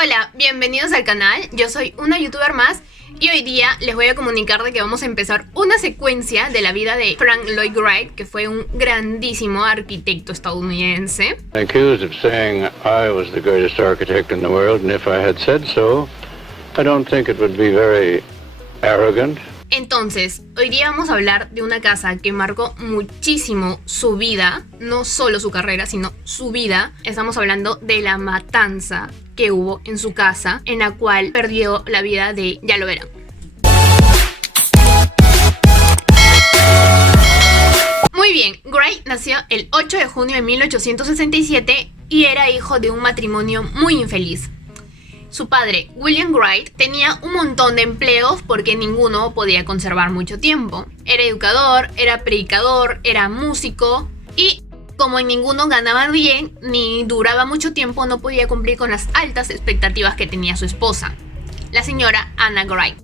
Hola, bienvenidos al canal, yo soy una youtuber más y hoy día les voy a comunicar de que vamos a empezar una secuencia de la vida de Frank Lloyd Wright, que fue un grandísimo arquitecto estadounidense. Accused of saying I was the greatest architect in the world, and if I had said so, I don't think it would be very arrogant. Entonces, hoy día vamos a hablar de una casa que marcó muchísimo su vida, no solo su carrera, sino su vida. Estamos hablando de la matanza que hubo en su casa, en la cual perdió la vida de, ya lo verán. Muy bien, Wright nació el 8 de junio de 1867 y era hijo de un matrimonio muy infeliz. Su padre, William Wright, tenía un montón de empleos porque ninguno podía conservar mucho tiempo. Era educador, era predicador, era músico y como en ninguno ganaba bien ni duraba mucho tiempo, no podía cumplir con las altas expectativas que tenía su esposa, la señora Anna Wright.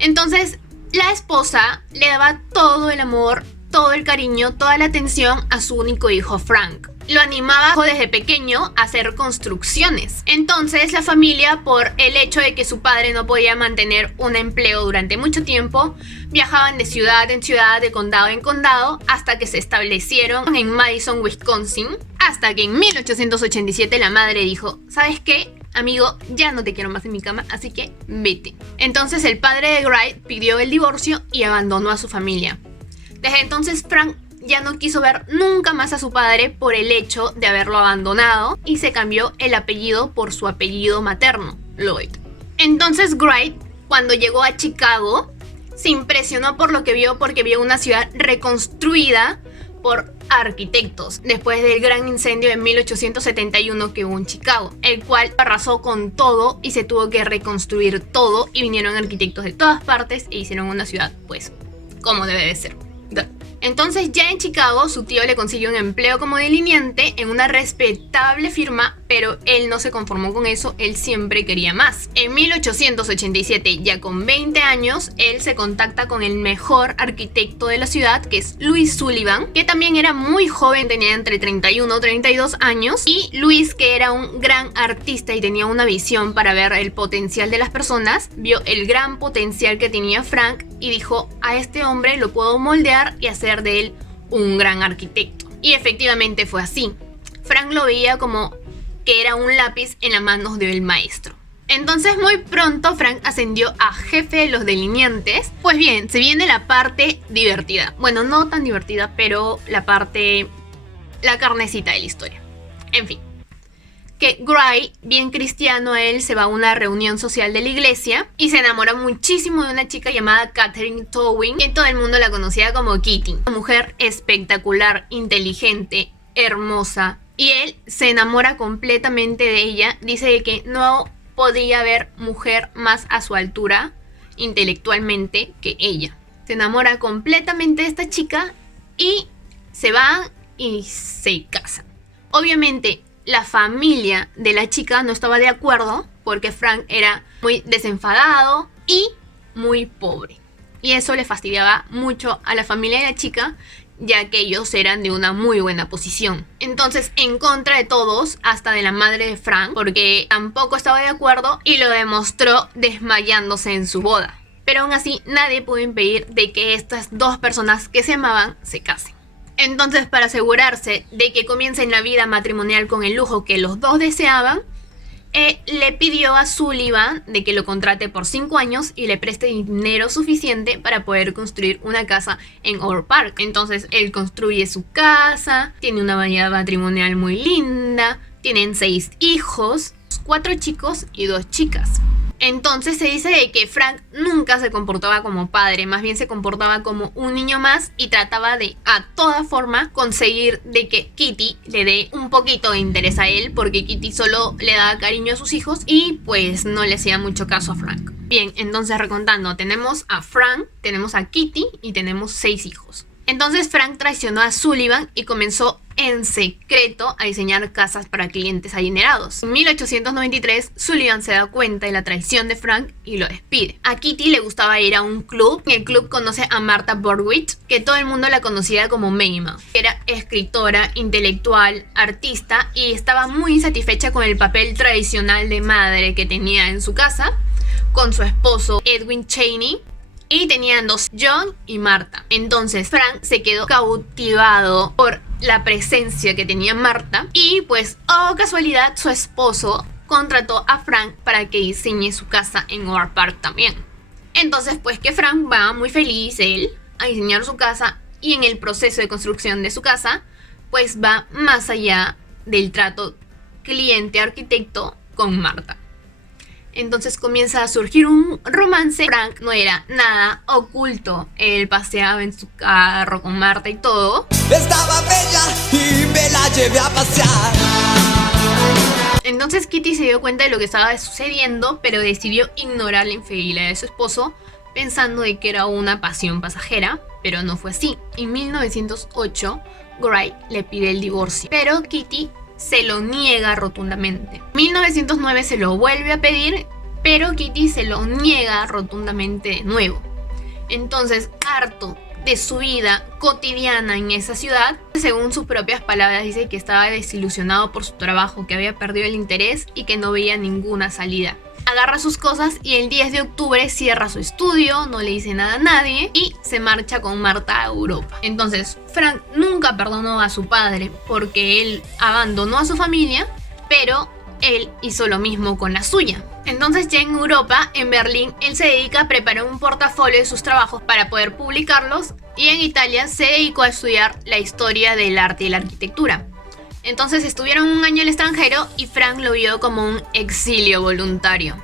Entonces, la esposa le daba todo el amor, todo el cariño, toda la atención a su único hijo Frank. Lo animaba desde pequeño a hacer construcciones. Entonces la familia, por el hecho de que su padre no podía mantener un empleo durante mucho tiempo, viajaban de ciudad en ciudad, de condado en condado, hasta que se establecieron en Madison, Wisconsin. Hasta que en 1887 la madre dijo: ¿sabes qué? Amigo, ya no te quiero más en mi cama, así que vete. Entonces el padre de Wright pidió el divorcio y abandonó a su familia. Desde entonces Frank ya no quiso ver nunca más a su padre por el hecho de haberlo abandonado y se cambió el apellido por su apellido materno, Lloyd. Entonces Wright, cuando llegó a Chicago, se impresionó por lo que vio, porque vio una ciudad reconstruida por arquitectos después del gran incendio de 1871 que hubo en Chicago, el cual arrasó con todo y se tuvo que reconstruir todo, y vinieron arquitectos de todas partes e hicieron una ciudad pues como debe de ser. Entonces ya en Chicago su tío le consiguió un empleo como delineante en una respetable firma, pero él no se conformó con eso, él siempre quería más. En 1887, ya con 20 años, él se contacta con el mejor arquitecto de la ciudad, que es Louis Sullivan, que también era muy joven, tenía entre 31 y 32 años, y Louis, que era un gran artista y tenía una visión para ver el potencial de las personas, vio el gran potencial que tenía Frank y dijo: a este hombre lo puedo moldear y hacer de él un gran arquitecto. Y efectivamente fue así. Frank lo veía como que era un lápiz en las manos del maestro. Entonces muy pronto Frank ascendió a jefe de los delineantes. Pues bien, se viene la parte divertida. Bueno, no tan divertida, pero la carnecita de la historia. En fin, que Wright, bien cristiano él, se va a una reunión social de la iglesia y se enamora muchísimo de una chica llamada Catherine Towing, que todo el mundo la conocía como Kitty. Una mujer espectacular, inteligente, hermosa, y él se enamora completamente de ella. Dice que no podía haber mujer más a su altura intelectualmente que ella. Se enamora completamente de esta chica y se van y se casan. Obviamente la familia de la chica no estaba de acuerdo porque Frank era muy desenfadado y muy pobre. Y eso le fastidiaba mucho a la familia de la chica, ya que ellos eran de una muy buena posición. Entonces, en contra de todos, hasta de la madre de Frank, porque tampoco estaba de acuerdo y lo demostró desmayándose en su boda. Pero aún así, nadie pudo impedir de que estas dos personas que se amaban se casen. Entonces, para asegurarse de que comiencen la vida matrimonial con el lujo que los dos deseaban, le pidió a Sullivan de que lo contrate por 5 años y le preste dinero suficiente para poder construir una casa en Overland Park. Entonces, él construye su casa, tiene una vida matrimonial muy linda, tienen 6 hijos, 4 chicos y 2 chicas. Entonces se dice de que Frank nunca se comportaba como padre, más bien se comportaba como un niño más y trataba de a toda forma conseguir de que Kitty le dé un poquito de interés a él, porque Kitty solo le daba cariño a sus hijos y pues no le hacía mucho caso a Frank. Bien, entonces recontando, tenemos a Frank, tenemos a Kitty y tenemos 6 hijos. Entonces Frank traicionó a Sullivan y comenzó en secreto a diseñar casas para clientes adinerados. En 1893, Sullivan se da cuenta de la traición de Frank y lo despide. A Kitty le gustaba ir a un club. En el club conoce a Martha Borowitz, que todo el mundo la conocía como Mayma. Era escritora, intelectual, artista y estaba muy insatisfecha con el papel tradicional de madre que tenía en su casa, con su esposo Edwin Cheney. Y tenían dos, John y Martha. Entonces Frank se quedó cautivado por la presencia que tenía Martha. Y pues, oh casualidad, su esposo contrató a Frank para que diseñe su casa en Overland Park también. Entonces pues que Frank va muy feliz, él, a diseñar su casa. Y en el proceso de construcción de su casa, pues va más allá del trato cliente-arquitecto con Martha. Entonces comienza a surgir un romance. Frank no era nada oculto. Él paseaba en su carro con Martha y todo. Estaba bella y me la llevé a pasear. Entonces Kitty se dio cuenta de lo que estaba sucediendo, pero decidió ignorar la infidelidad de su esposo, pensando de que era una pasión pasajera, pero no fue así. En 1908, Wright le pide el divorcio, pero Kitty se lo niega rotundamente. En 1909 se lo vuelve a pedir, pero Kitty se lo niega rotundamente de nuevo. Entonces, harto de su vida cotidiana en esa ciudad, según sus propias palabras, dice que estaba desilusionado por su trabajo, que había perdido el interés y que no veía ninguna salida. Agarra sus cosas y el 10 de octubre cierra su estudio, no le dice nada a nadie y se marcha con Martha a Europa. Entonces Frank nunca perdonó a su padre porque él abandonó a su familia, pero él hizo lo mismo con la suya. Entonces ya en Europa, en Berlín, él se dedica a preparar un portafolio de sus trabajos para poder publicarlos, y en Italia se dedicó a estudiar la historia del arte y la arquitectura. Entonces estuvieron un año en el extranjero y Frank lo vio como un exilio voluntario.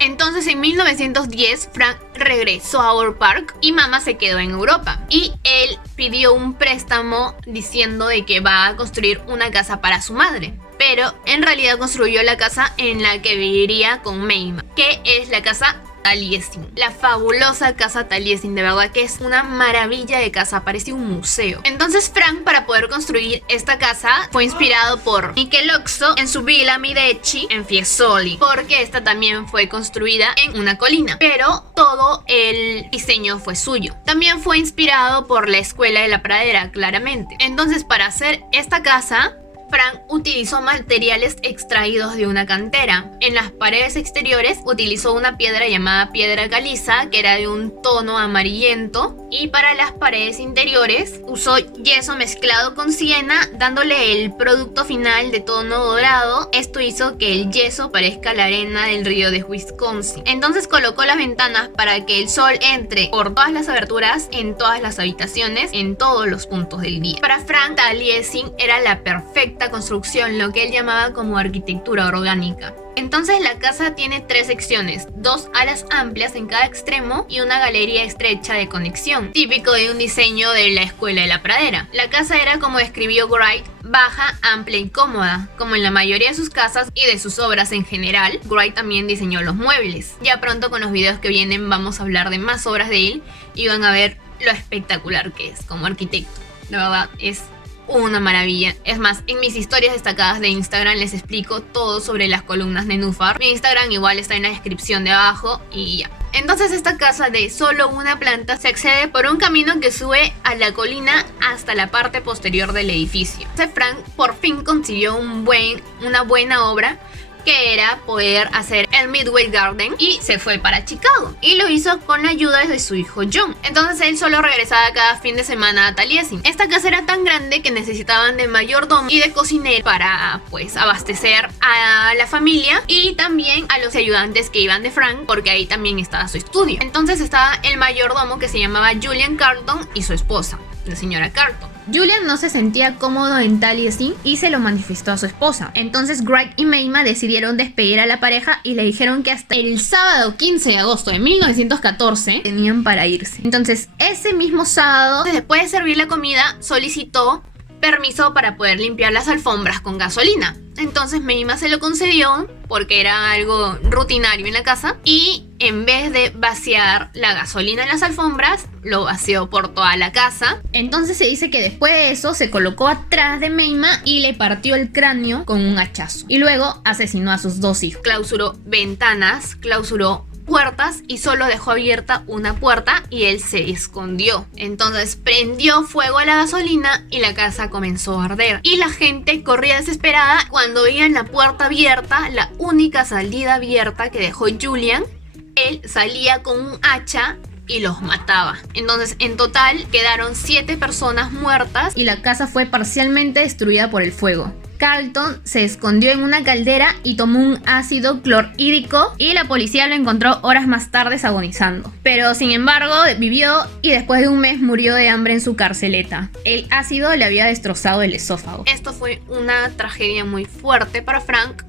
Entonces en 1910 Frank regresó a Overland Park y mamá se quedó en Europa. Y él pidió un préstamo diciendo de que va a construir una casa para su madre. Pero en realidad construyó la casa en la que viviría con Mayma, que es la casa Taliesin. La fabulosa casa Taliesin, de verdad que es una maravilla de casa, parece un museo. Entonces Frank, para poder construir esta casa, fue inspirado por Michelozzo en su Villa Medici en Fiesole, porque esta también fue construida en una colina, pero todo el diseño fue suyo. También fue inspirado por la Escuela de la Pradera, claramente. Entonces, para hacer esta casa, Frank utilizó materiales extraídos de una cantera. En las paredes exteriores utilizó una piedra llamada piedra caliza, que era de un tono amarillento, y para las paredes interiores usó yeso mezclado con siena, dándole el producto final de tono dorado. Esto hizo que el yeso parezca la arena del río de Wisconsin. Entonces colocó las ventanas para que el sol entre por todas las aberturas, en todas las habitaciones, en todos los puntos del día. Para Frank, Taliesin era la perfecta construcción, lo que él llamaba como arquitectura orgánica. Entonces la casa tiene 3 secciones, 2 alas amplias en cada extremo y una galería estrecha de conexión, típico de un diseño de la Escuela de la Pradera. La casa era, como describió Wright, baja, amplia y cómoda, como en la mayoría de sus casas y de sus obras en general. Wright también diseñó los muebles. Ya pronto, con los videos que vienen, vamos a hablar de más obras de él y van a ver lo espectacular que es como arquitecto. La verdad es una maravilla. Es más, en mis historias destacadas de Instagram les explico todo sobre las columnas nenúfar. Mi Instagram igual está en la descripción de abajo y ya. Entonces esta casa de solo una planta se accede por un camino que sube a la colina hasta la parte posterior del edificio. Entonces Frank por fin consiguió una buena obra, que era poder hacer el Midway Garden, y se fue para Chicago y lo hizo con la ayuda de su hijo John. Entonces él solo regresaba cada fin de semana a Taliesin. Esta casa era tan grande que necesitaban de mayordomo y de cocinero para pues abastecer a la familia y también a los ayudantes que iban de Frank, porque ahí también estaba su estudio. Entonces estaba el mayordomo, que se llamaba Julian Carlton, y su esposa, la señora Carlton. Julian no se sentía cómodo en Taliesin y se lo manifestó a su esposa. Entonces Greg y Mayma decidieron despedir a la pareja y le dijeron que hasta el sábado 15 de agosto de 1914 tenían para irse. Entonces ese mismo sábado, después de servir la comida, solicitó permiso para poder limpiar las alfombras con gasolina. Entonces Mayma se lo concedió porque era algo rutinario en la casa, y en vez de vaciar la gasolina en las alfombras, lo vació por toda la casa. Entonces se dice que después de eso se colocó atrás de Mayma y le partió el cráneo con un hachazo. Y luego asesinó a sus 2 hijos. Clausuró ventanas, clausuró puertas y solo dejó abierta una puerta y él se escondió. Entonces prendió fuego a la gasolina y la casa comenzó a arder. Y la gente corría desesperada cuando veían la puerta abierta, la única salida abierta que dejó Julian. Él salía con un hacha y los mataba. Entonces en total quedaron 7 personas muertas y la casa fue parcialmente destruida por el fuego. Carlton se escondió en una caldera y tomó un ácido clorhídrico y la policía lo encontró horas más tarde agonizando. Pero sin embargo vivió y después de un mes murió de hambre en su carceleta. El ácido le había destrozado el esófago. Esto fue una tragedia muy fuerte para Frank.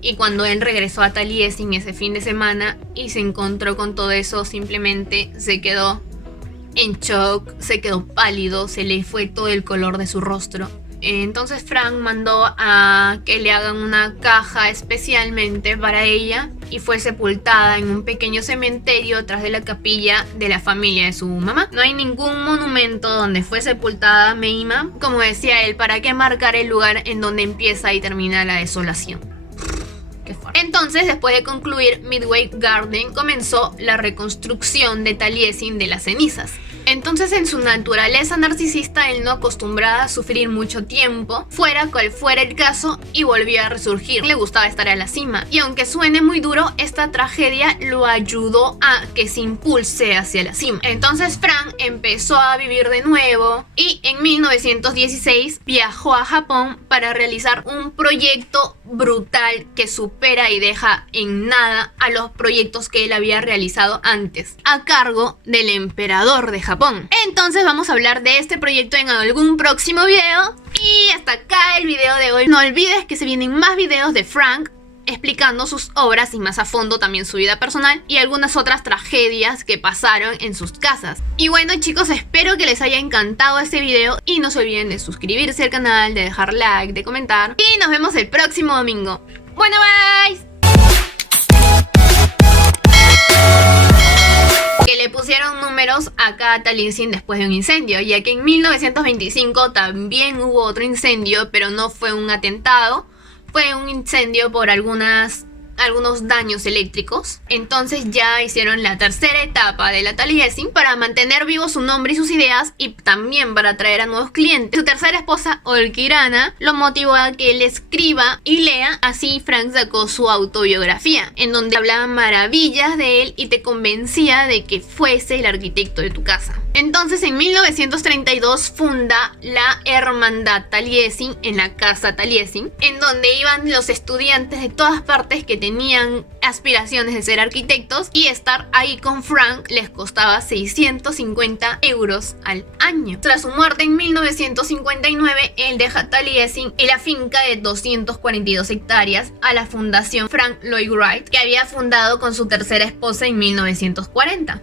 Y cuando él regresó a Taliesin ese fin de semana y se encontró con todo eso, simplemente se quedó en shock, se quedó pálido, se le fue todo el color de su rostro. Entonces Frank mandó a que le hagan una caja especialmente para ella y fue sepultada en un pequeño cementerio atrás de la capilla de la familia de su mamá. No hay ningún monumento donde fue sepultada Mayma. Como decía él, ¿para qué marcar el lugar en donde empieza y termina la desolación? Entonces, después de concluir Midway Garden, comenzó la reconstrucción de Taliesin de las cenizas. Entonces, en su naturaleza narcisista, él no acostumbraba a sufrir mucho tiempo, fuera cual fuera el caso, y volvió a resurgir. Le gustaba estar a la cima. Y aunque suene muy duro, esta tragedia lo ayudó a que se impulse hacia la cima. Entonces, Frank empezó a vivir de nuevo y en 1916 viajó a Japón para realizar un proyecto brutal que supera y deja en nada a los proyectos que él había realizado antes, a cargo del emperador de Japón. Entonces vamos a hablar de este proyecto en algún próximo video. Y hasta acá el video de hoy. No olvides que se vienen más videos de Frank explicando sus obras y más a fondo también su vida personal y algunas otras tragedias que pasaron en sus casas. Y bueno chicos, espero que les haya encantado este video y no se olviden de suscribirse al canal, de dejar like, de comentar y nos vemos el próximo domingo. Bueno, bye. Que le pusieron números a Taliesin después de un incendio, ya que en 1925 también hubo otro incendio, pero no fue un atentado. Fue un incendio por algunos daños eléctricos. Entonces ya hicieron la tercera etapa de la Taliesin para mantener vivo su nombre y sus ideas y también para atraer a nuevos clientes. Su tercera esposa, Olkirana, lo motivó a que él escriba y lea. Así Frank sacó su autobiografía, en donde hablaba maravillas de él y te convencía de que fuese el arquitecto de tu casa. Entonces en 1932 funda la Hermandad Taliesin en la casa Taliesin, en donde iban los estudiantes de todas partes que tenían aspiraciones de ser arquitectos, y estar ahí con Frank les costaba 650 euros al año. Tras su muerte en 1959, él deja Taliesin y la finca de 242 hectáreas a la fundación Frank Lloyd Wright, que había fundado con su tercera esposa en 1940.